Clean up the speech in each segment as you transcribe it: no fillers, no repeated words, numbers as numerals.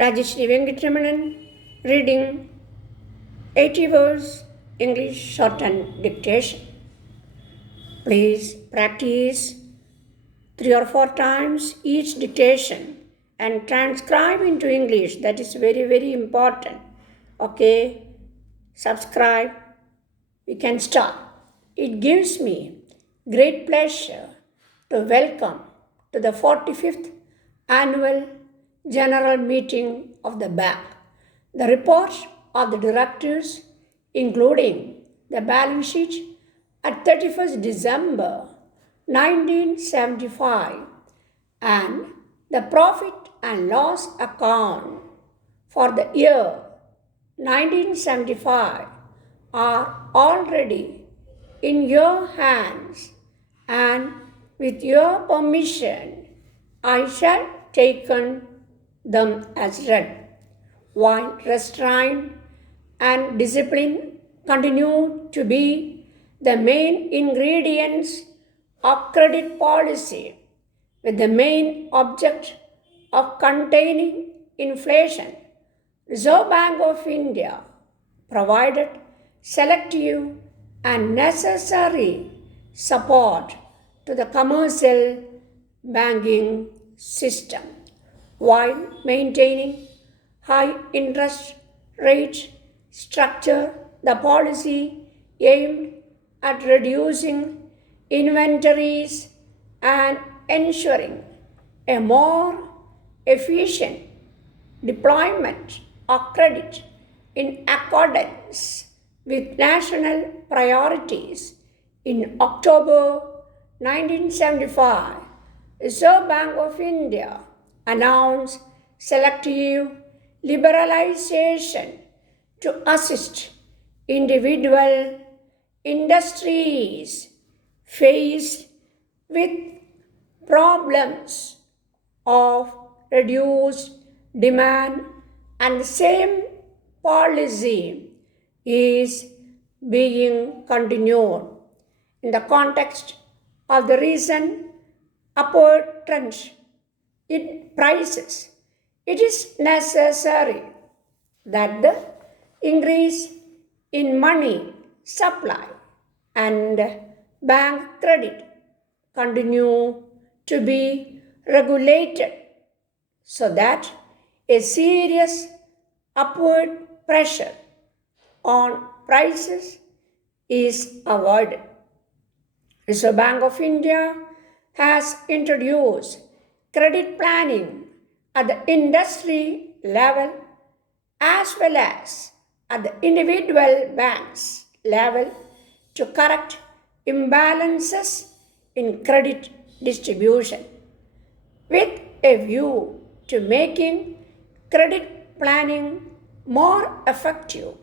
Rajeshri Venkatramanan reading 80 words English Shorthand dictation. Please practice 3 or 4 times each dictation and transcribe into English. That is very, very important. Okay, subscribe. We can start. It gives me great pleasure to welcome to the 45th annual general meeting of the bank. The report of the directors, including the balance sheet at 31st December 1975 and the profit and loss account for the year 1975 are already in your hands, and with your permission I shall take them as read. While restraint and discipline continue to be the main ingredients of credit policy, with the main object of containing inflation, Reserve Bank of India provided selective and necessary support to the commercial banking system while maintaining high interest rate structure. The policy aimed at reducing inventories and ensuring a more efficient deployment of credit in accordance with national priorities. In October 1975, Reserve Bank of India announced selective liberalization to assist individual industries faced with problems of reduced demand, and the same policy is being continued. In the context of the recent upward trend in prices, it is necessary that the increase in money supply and bank credit continue to be regulated so that a serious upward pressure on prices is avoided. Reserve Bank of India has introduced credit planning at the industry level as well as at the individual banks level to correct imbalances in credit distribution. With a view to making credit planning more effective,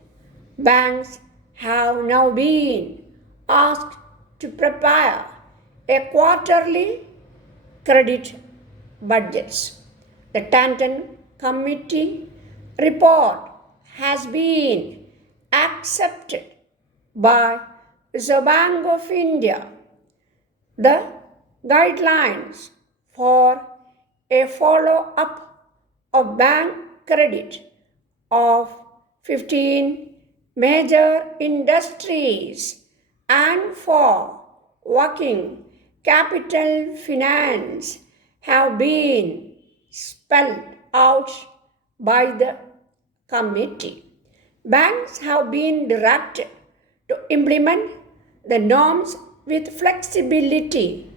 banks have now been asked to prepare a quarterly credit budgets. The Tanton Committee report has been accepted by Reserve Bank of India. The guidelines for a follow-up of bank credit of 15 major industries and for working capital finance have been spelled out by the committee. Banks have been directed to implement the norms with flexibility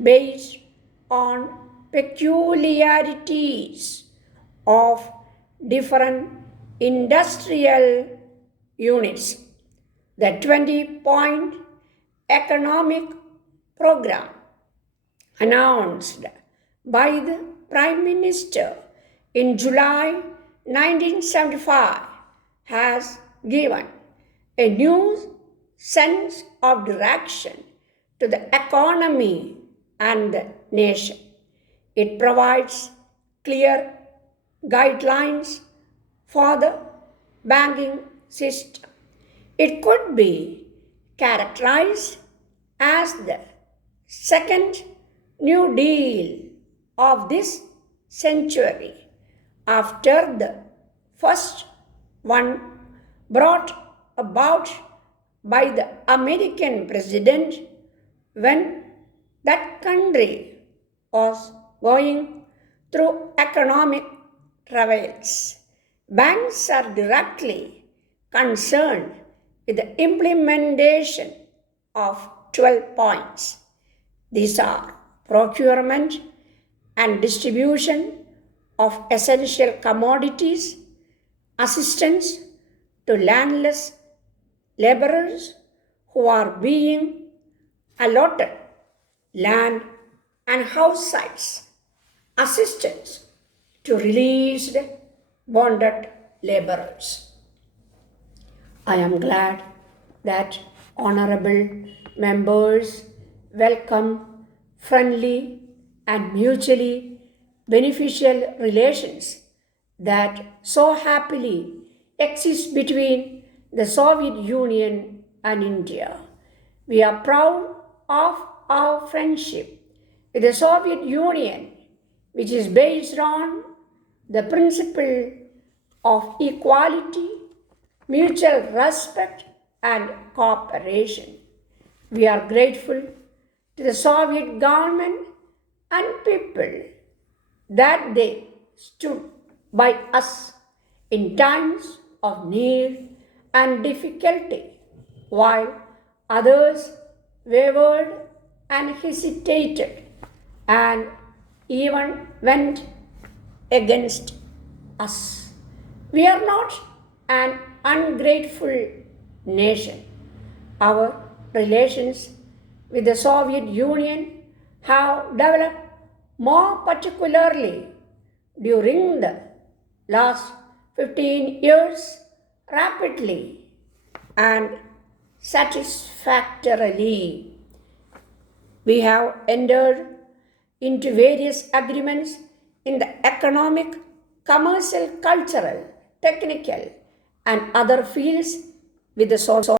based on peculiarities of different industrial units. The 20-point economic program announced by the Prime Minister in July 1975 has given a new sense of direction to the economy and the nation. It provides clear guidelines for the banking system. It could be characterized as the second New Deal of this century. after the first one brought about by the American president when that country was going through economic travails. Banks are directly concerned with the implementation of 12 points. These are procurement and distribution of essential commodities, assistance to landless laborers who are being allotted land and house sites, assistance to released bonded laborers. I am glad that honorable members welcome friendly and mutually beneficial relations that so happily exist between the Soviet Union and India. We are proud of our friendship with the Soviet Union, which is based on the principle of equality, mutual respect, and cooperation. We are grateful to the Soviet government and people that they stood by us in times of need and difficulty, while others wavered and hesitated and even went against us. We are not an ungrateful nation. Our relations with the Soviet Union have developed more particularly during the last 15 years rapidly and satisfactorily. We have entered into various agreements in the economic, commercial, cultural, technical, and other fields with the Soviet